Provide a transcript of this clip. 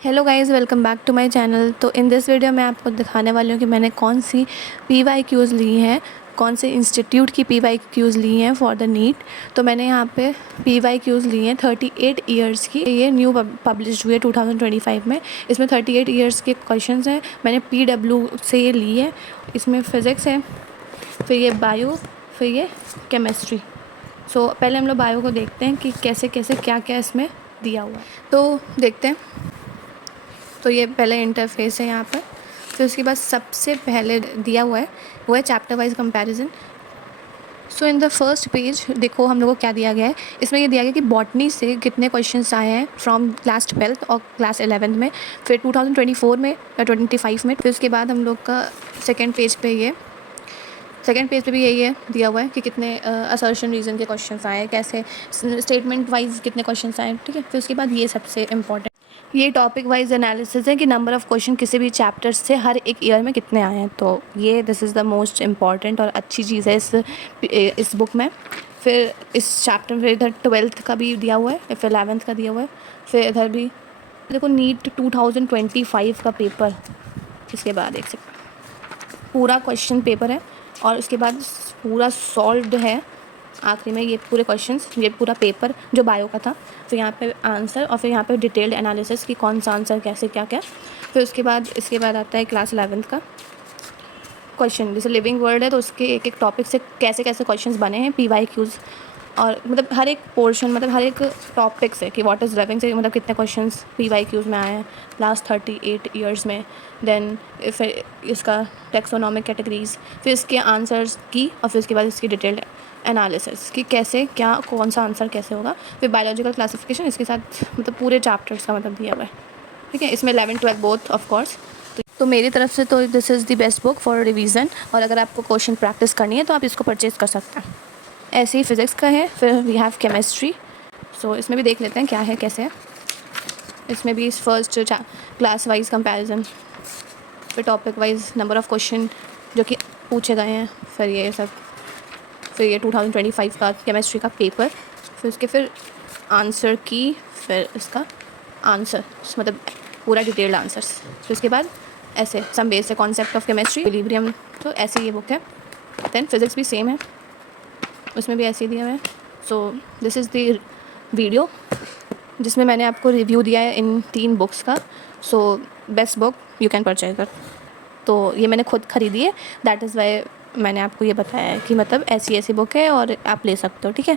Hello guys, welcome back to my channel. तो in this video मैं आपको दिखाने वाली हूँ कि मैंने कौन सी PYQs ली हैं, कौन से इंस्टीट्यूट की PYQs ली हैं फॉर द नीट। तो मैंने यहाँ पे PYQs ली हैं 38 ईयर्स की। ये न्यू पब्लिश हुई है 2025 में। इसमें 38 ईयर्स के क्वेश्चंस हैं। मैंने PW से ये ली है। इसमें फ़िज़िक्स है, फिर ये बायो, फिर ये केमिस्ट्री। सो पहले हम लोग बायो को देखते हैं कि कैसे कैसे क्या क्या इसमें दिया हुआ है। तो देखते हैं। तो ये पहले इंटरफेस है यहाँ पर। फिर उसके बाद सबसे पहले दिया हुआ है वो है chapter wise comparison. So in the first page देखो हम लोगों को क्या दिया गया है। इसमें ये दिया गया कि बॉटनी से कितने क्वेश्चंस आए हैं फ्रॉम क्लास 12th और क्लास 11th में, फिर 2024 में या 25 में। फिर उसके बाद हम लोग का सेकेंड पेज पे भी यही है दिया हुआ है कि कितने असर्शन रीज़न के क्वेश्चंस आए हैं, कैसे स्टेटमेंट वाइज कितने क्वेश्चंस आए हैं, ठीक है। फिर उसके बाद ये सबसे इम्पॉर्टेंट ये टॉपिक वाइज एनालिसिस है कि नंबर ऑफ़ क्वेश्चन किसी भी चैप्टर से हर एक ईयर में कितने आए हैं। तो ये this is the most important और अच्छी चीज़ है इस बुक में। फिर इस चैप्टर में इधर 12th का भी दिया हुआ है, फिर 11th का दिया हुआ है, फिर इधर भी देखो नीट 2025 का पेपर। इसके बाद देख सकते पूरा क्वेश्चन पेपर है और उसके बाद पूरा सॉल्व्ड है आखिरी में। ये पूरे क्वेश्चंस, ये पूरा पेपर जो बायो का था, फिर यहाँ पे आंसर और फिर यहाँ पे डिटेल्ड एनालिसिस कि कौन सा आंसर कैसे क्या क्या। फिर उसके बाद इसके बाद आता है क्लास 11th का क्वेश्चन। जैसे लिविंग वर्ल्ड है तो उसके एक एक टॉपिक से कैसे कैसे क्वेश्चंस बने हैं PYQs, और मतलब हर एक पोर्शन, मतलब हर एक टॉपिक से कि व्हाट इज़ लिविंग से मतलब कितने क्वेश्चंस PYQs में आए हैं लास्ट 38 ईयर्स में। देन फिर इसका टेक्सोनॉमिक कैटेगरीज, फिर इसके आंसर्स की, और फिर उसके बाद इसकी डिटेल्ड एनालिसिस कि कैसे क्या कौन सा आंसर कैसे होगा। फिर बायोलॉजिकल क्लासिफिकेशन इसके साथ मतलब पूरे चैप्टर्स का मतलब दिया हुआ है, ठीक है। इसमें 11-12 बोथ ऑफ कोर्स। तो मेरी तरफ से तो this is the best book for revision, और अगर आपको क्वेश्चन प्रैक्टिस करनी है तो आप इसको परचेज़ कर सकते हैं। ऐसे ही फिज़िक्स का है। फिर वी हैव केमिस्ट्री। सो इसमें भी देख लेते हैं क्या है कैसे है। इसमें भी फर्स्ट क्लास वाइज कंपैरिजन, फिर topic wise number of question जो कि पूछे गए हैं, फिर ये सब, फिर ये 2025 का केमिस्ट्री का पेपर, फिर उसके फिर आंसर की, फिर इसका आंसर मतलब पूरा डिटेल्ड आंसर्स। फिर उसके बाद ऐसे some basic concept of chemistry, equilibrium. तो ऐसे ये बुक है। देन फिज़िक्स भी सेम है, उसमें भी ऐसे ही दिया हुआ है। So this is the video जिसमें मैंने आपको रिव्यू दिया है इन 3 बुक्स का। So best book you can purchase that. तो ये मैंने खुद ख़रीदी है, दैट इज़ वाई मैंने आपको ये बताया है कि मतलब ऐसी ऐसी बुक है और आप ले सकते हो, ठीक है।